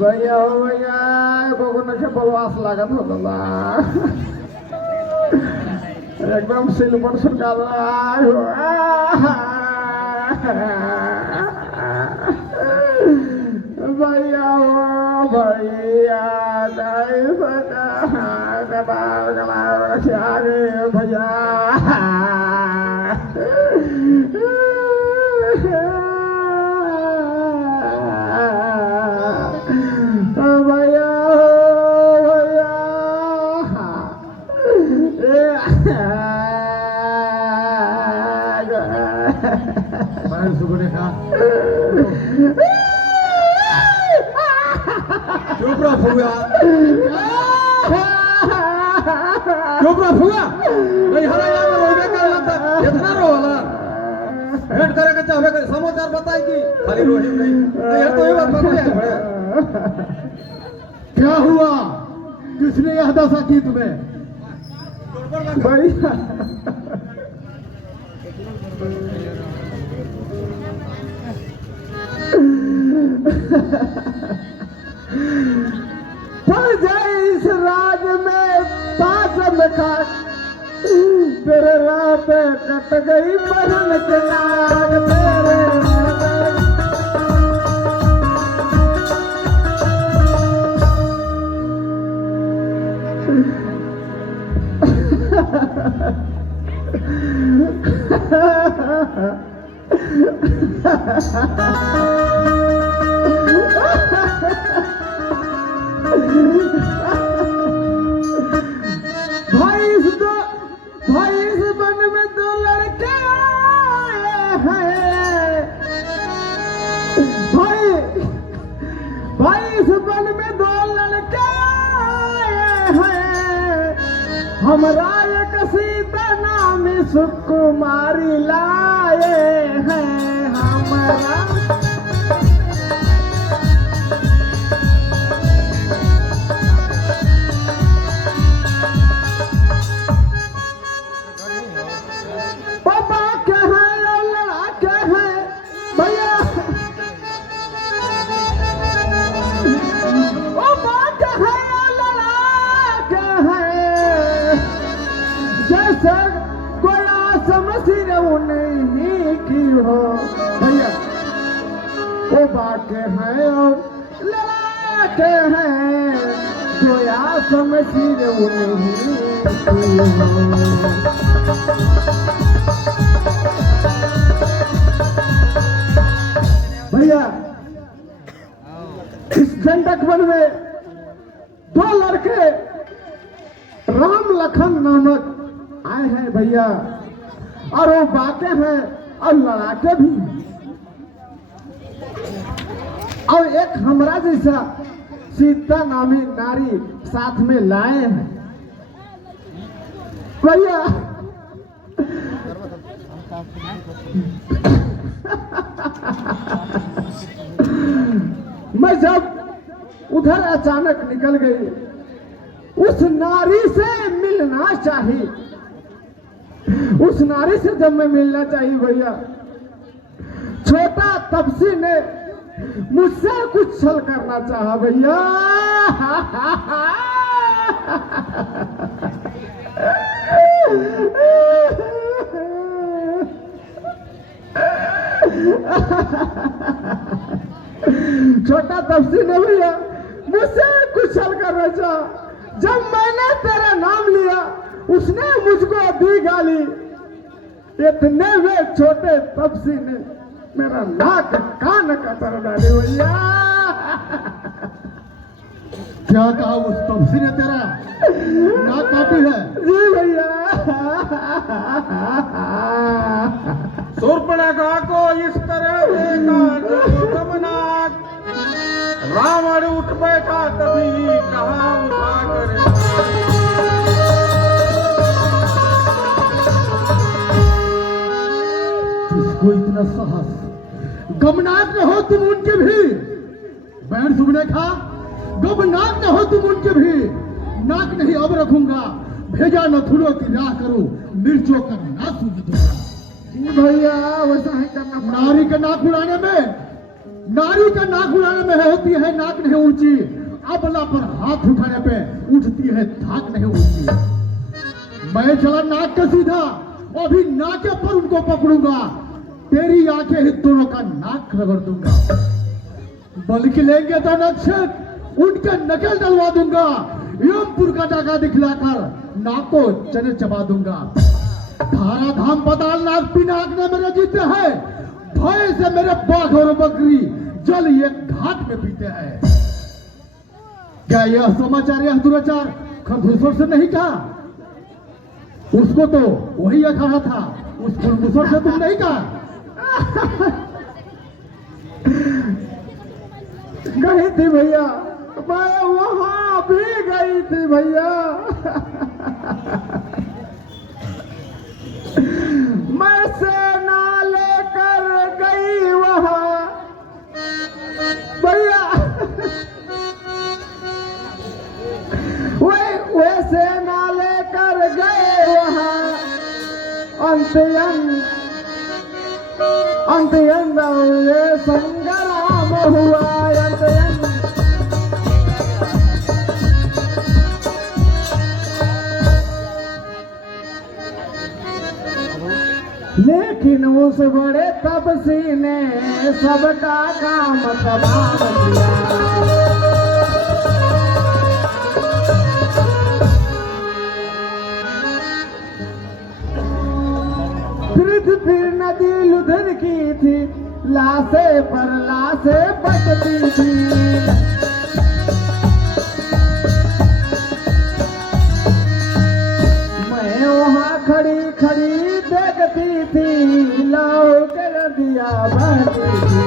भैया हो भैया कोकणाच्या बलवास लागत होता ना एकदम सिलपट सुटकाला भैया हो भैया नहीं सका कबार कबार आगे भैया भैया बाहेर सुगडे का चुप रहा फुगा चुप रहा फुगा नहीं हरा यार रोवे कर लगता इतना रोला भेंट करे का चाहे समाचार बताई कि खाली रोही नहीं यार तो ये बात बता यार क्या हुआ किसने यह दशा की तुम्हें भैया पड़ जाए इस राज में पास में खाट तेरे राह पे कट गई मरण के नाग तेरे भाई इस वन में दो लड़के आए हैं भाई इस वन में दो लड़के आए हैं हमरा एक सीता नाम सुकुमारी लाए हैं हमारा पापा के हैं और लड़ाके हैं भैया पापा के हैं और लड़ाके हैं जैसे कोई समझी नहीं की हो भैया पापा के हैं और लड़ाके हैं कोई समझी नहीं की हो भैया इस जंडक वन में दो लड़के राम लखन नामक आए हैं भैया और वो बातें हैं और लड़ाके भी और एक हमरा जैसा सीता नामी नारी साथ में लाए हैं भैया मैं जब उधर अचानक निकल गई उस नारी से मिलना चाहिए उस नारी से जब मैं मिलना चाहिए भैया छोटा तपसी ने मुझसे कुछ छल करना चाहा भैया छोटा तपसी ने भैया मुझसे कुछ छल करना चाहा जब मैंने तेरा नाम लिया उसने मुझको दी गाली इतने में छोटे तपसी ने मेरा नाक कान कतर डाली भैया क्या कहा उस तपसी ने तेरा नाक काटी है जी भैया शूर्पणखा को इस तरह देखा जो दमनाक रावण उठ बैठा तभी कहा उठा करे जिसको इतना साहस गमनाक न हो तुम उनके भी बैठ सुगने खा गमनाक न हो तुम उनके भी नाक नहीं अब रखूंगा भेजा न थुलो की राह करूं मिर्चों का ना सूझ दूंगा जी भैया वैसा है करना पड़ेगा। नारी का नाक उड़ाने में होती है नाक नहीं ऊंची, अबला पर हाथ उठाने पे उठती है धाक नहीं ऊंची। मैं चला नाक का सीधा, अभी नाके पर उनको पकड़ूंगा, तेरी आंखें ही दोनों का नाक रगड़ दूंगा। बल्कि लेंगे तो नक्षत उनके नकल डलवा दूंगा, यमपुर का डाका दिखलाकर नाक को चने चबा दूंगा। धारा धाम पताल नाग पिनाक ने मेरे जीते हैं, भय से मेरे बाघ और बकरी जल एक घाट में पीते हैं। क्या यह समाचार यह दुराचार खरदूसर से नहीं कहा? उसको तो वही अखाड़ा था, उस खरदूसर से तुम नहीं कहा? गई थी भैया, मैं वहां भी गई थी भैया। मैं सेना लेकर गई वहां भैया। वे सेना लेकर गए वहां, अंत्यन संग्राम हुआ। लेकिन उस बड़े तपसी ने सबका काम तमाम किया। पृथ्वी नदी लुधर की थी, लाशे पर लाशे बटती थी। मैं वहां खड़ी खड़ी देखती थी, लाओ कर दिया बहती थी।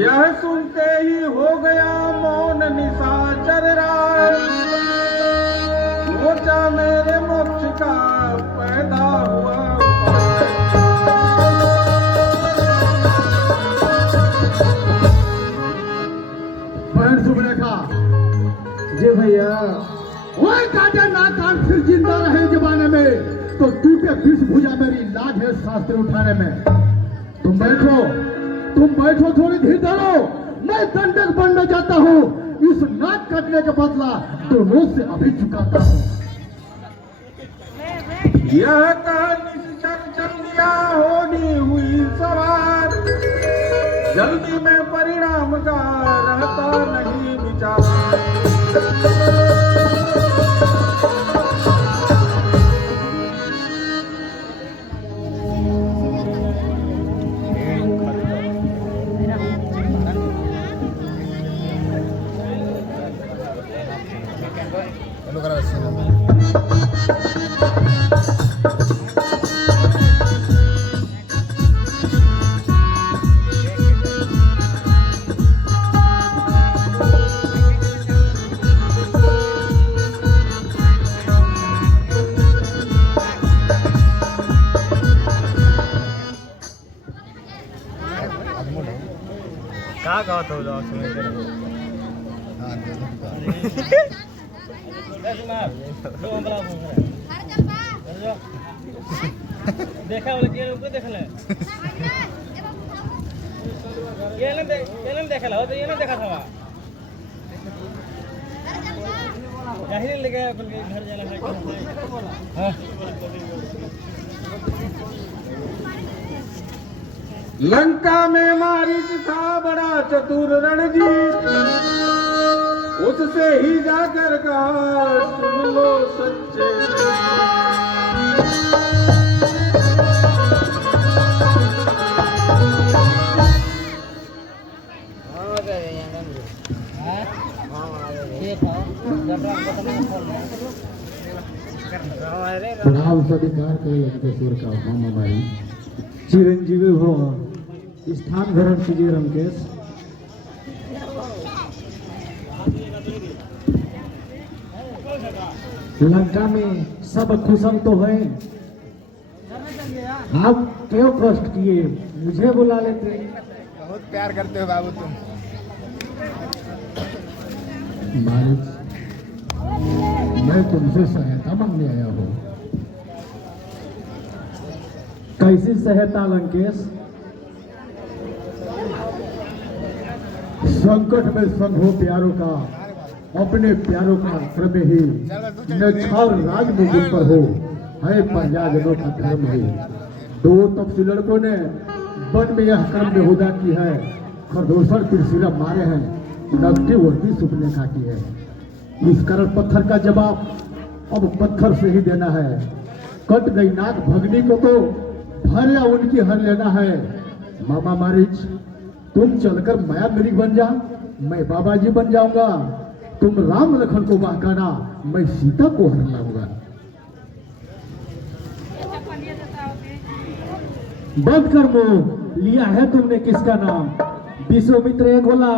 यह सुनते ही हो गया मौन निशाचर राज, सोचा मेरे मोक्ष का पैदा हुआ बहन सुबरेखा जी भैया, वही काटे ना काट फिर जिंदा रहे जमाने में, तो टूटे विष भुजा मेरी लाज है शास्त्र उठाने में। तुम बैठो थोड़ी धीर धरो, मैं दंडक बनने जाता हूँ। इस नाक काटने का बदला दोनों से अभी चुकाता हूँ। यह कहानी चल दिया होनी हुई सवार, जल्दी में परिणाम का रहता नहीं विचार। कहाँ कहाँ तो देखा बोले के ऊपर देखले ये नहीं देखला हो तो ये नहीं देखा था जाहिर लेके अपन के घर जाना है। हां लंका में मारीच था बड़ा चतुर रणजीत, उससे ही जाकर कहा सुन लो सच्चे। प्रणाम सधिकार करे लंकेश्वर का हम हमारी चिरंजीवी भव स्थान ग्रहण कीजिए रंकेश। लंका में सब कुशल तो है, आप क्यों कष्ट किए, मुझे बुला लेते। बहुत प्यार करते हो बाबू तुम। मैं तुमसे सहायता मांगने आया हूँ। कैसी सहायता लंकेश? संकट में संग हो प्यारों का, अपने प्यारों का क्रम ही नछावर राज में जिस पर हो, है प्रजाजनों का धर्म ही। दो तपसी लड़कों ने वन में यह कर्म बेहुदा की है, खरदोसर तिरसिरा मारे हैं, नकटी वर्दी सुपने खाती है। इस कारण पत्थर का जवाब अब पत्थर से ही देना है। कट गई नाक भगनी को तो भर या उनकी हर लेना है। मामा मारिच, तुम चलकर माया मेरी बन जा, मैं बाबा जी बन जाऊंगा। तुम राम लखन को बहकाना, मैं सीता को हर लाऊंगा। बंद कर मुंह, लिया है तुमने किसका नाम? विश्वामित्र एक बोला,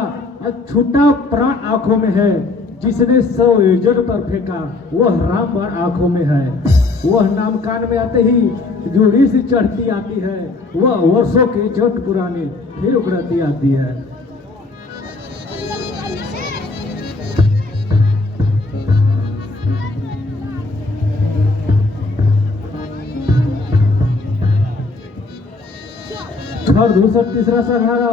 छूटा प्राण आंखों में है, जिसने 100 योजन पर फेंका वह राम बाण आंखों में है। वह नाम कान में आते ही जोड़ी सी चढ़ती आती है, वह वर्षों के चोट पुरानी फिर उखड़ती आती है। खरदूसर तीसरा संहारा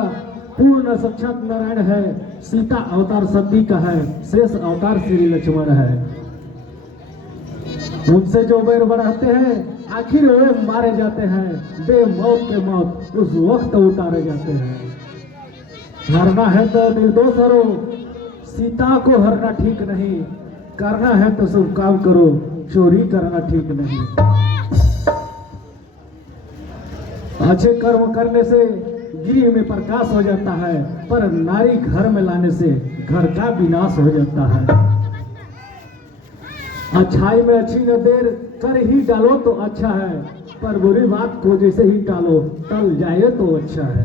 पूर्ण साक्षात नारायण है, सीता अवतार सती का है, शेष अवतार श्री लक्ष्मण है। उनसे जो बैर बढ़ाते हैं आखिर वे मारे जाते हैं, बेमौत के मौत उस वक्त उतारे जाते हैं। हरना है तो निर्दोष हरो, सीता को हरना ठीक नहीं, करना है तो शुभ काम करो, चोरी करना ठीक नहीं। अच्छे कर्म करने से गृह में प्रकाश हो जाता है, पर नारी घर में लाने से घर का विनाश हो जाता है। अच्छाई में अच्छी न देर कर ही डालो तो अच्छा है, पर बुरी बात को जैसे ही टालो टल जाए तो अच्छा है।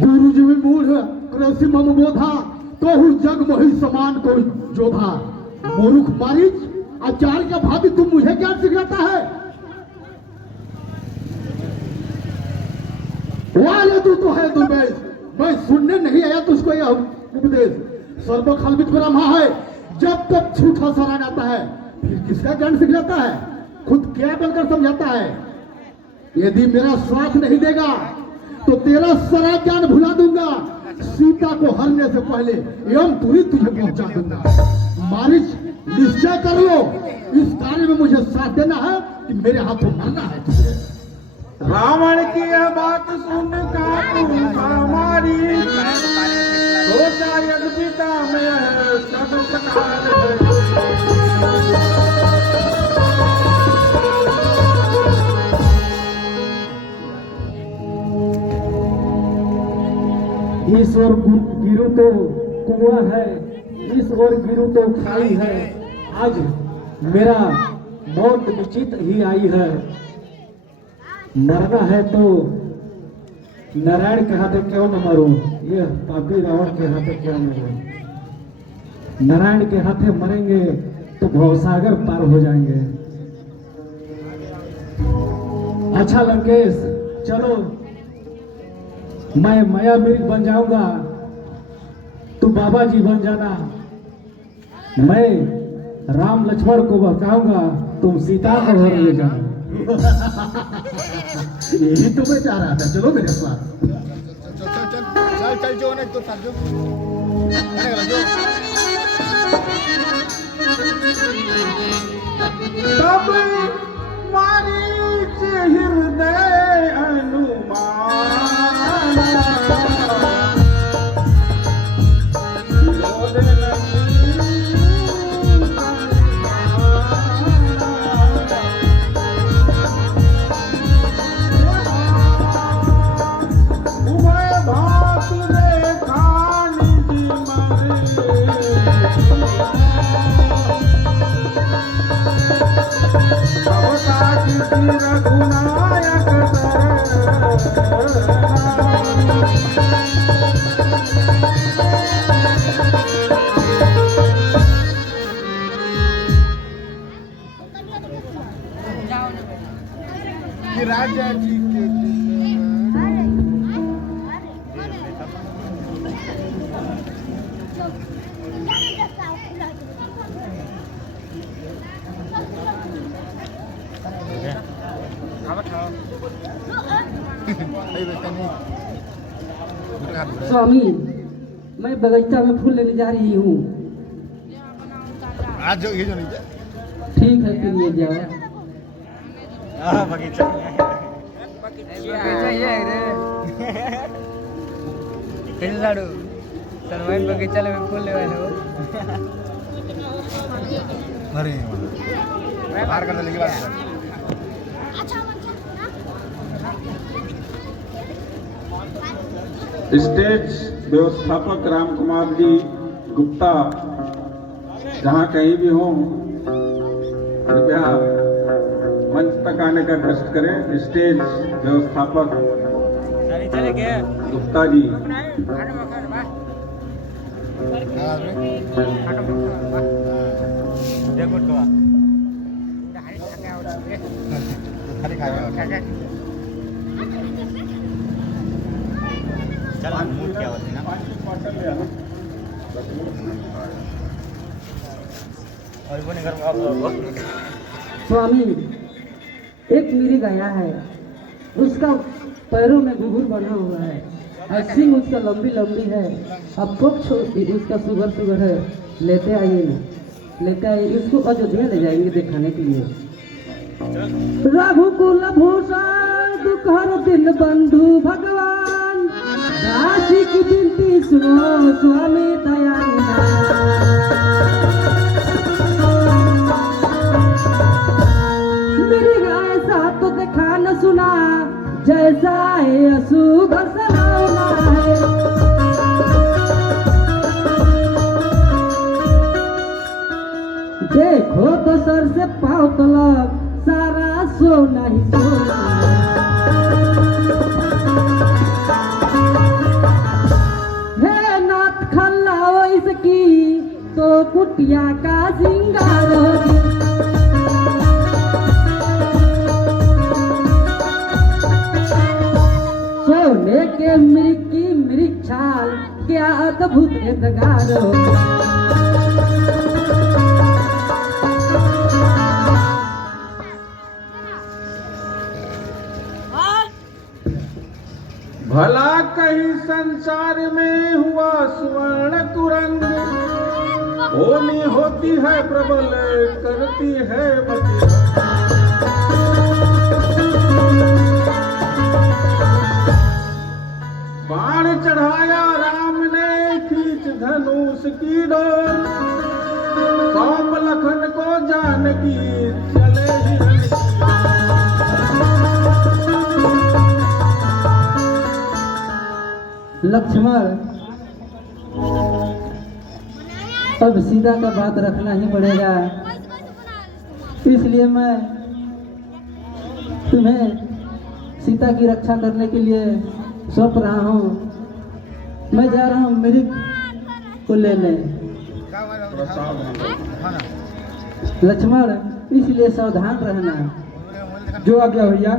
गुरु जी भी मूढ़ कृषि मम बोधा, कहू जग मोहि समान कोई जोधा। मूर्ख मारिच, आचार्य का भाभी तुम मुझे क्या सिखाता है? वाले तू तो है दुर्वेश, मैं सुनने नहीं आया तुझको यह उपदेश। सर्वखालवित ब्रह्मा है, जब तक झूठा सरा जाता है, फिर किसका ज्ञान सिखाता है? खुद क्या बनकर समझाता है? यदि मेरा साथ नहीं देगा तो तेरा सारा ज्ञान भुला दूंगा। सीता को हरने से पहले एवं तुरंत तुझे पहुंचा दूंगा। मारिच, निश्चय कर लो, इस कार्य में मुझे साथ देना है कि मेरे हाथों मरना है तुझे। रावण की यह बात सुन हमारी सोचा यज्ञ पिता में सब प्रकार ईश्वर गिरु तो कुआं है, ईश्वर गिरु तो खाई है। आज मेरा मौत निश्चित ही आई है। मरना है तो नारायण के हाथे क्यों न मरूं, यह पापी रावण के हाथे क्यों न मरूं। नारायण के हाथे मरेंगे तो भवसागर पार हो जाएंगे। अच्छा लंकेश, चलो मैं माया मिर्ग बन जाऊंगा, तू बाबा जी बन जाना। मैं राम लक्ष्मण को बहकाऊंगा, तुम सीता को घर ले जाना। यही तो मैं चाह रहा था, चलो मेरे साथ। चल जो ना तो साथ जो तब मारीच हृदय अनुमान राजा जी के दिल स्वामी, मैं बगीचा में फूल लेने जा रही हूँ। आज जो ये जो नहीं ठीक है, फिर ये जाओ। बगीचा ये रे कैसे साड़ू सरवाइन बगीचा में फूल लेवाय हो। अरे बाहर करने लगी बात स्टेज व्यवस्थापक राम कुमार जी गुप्ता जहाँ कहीं भी हों कृपया मंच तक आने का कष्ट करें। स्टेज व्यवस्थापक चले गए गुप्ता जी देखो तो खाली खाया चल मूड क्या होती है ना और वो नहीं कर स्वामी, एक मिर्ग आया है, उसका पैरों में घुघुर बना हुआ है और सींग उसका लंबी लंबी है। अब पुक्ष उसका सुगर है। लेते आइए ना, लेते आइए, इसको अयोध्या ले जाएंगे दिखाने के लिए। रघुकुल भूषण दुखहर दिन बंधु भगवान, राशि की विनती सुनो स्वामी दयानिधान। मिर्ग ऐसा तो देखा न सुना, जैसा है अशुभ सलाना है। देखो तो सर से पाँव तलक सारा सोना ही सोना है। नाथ खल्लाओ इसकी तो कुटिया का सिंगार होगी। सोने के मृग की मृग छाल क्या अद्भुत एतगार होगी। भला कहीं संसार में हुआ स्वर्ण तुरंग, होनी होती है प्रबल करती है मति। बाण चढ़ाया राम ने खींच धनुष की डोर, सौंप लखन को जानकी चले हिरण की। लक्ष्मण, अब सीता का बात रखना ही पड़ेगा, इसलिए मैं तुम्हें सीता की रक्षा करने के लिए सौंप रहा हूँ। मैं जा रहा हूँ मृग को लेने। लक्ष्मण, इसलिए सावधान रहना। जो आ गया भैया।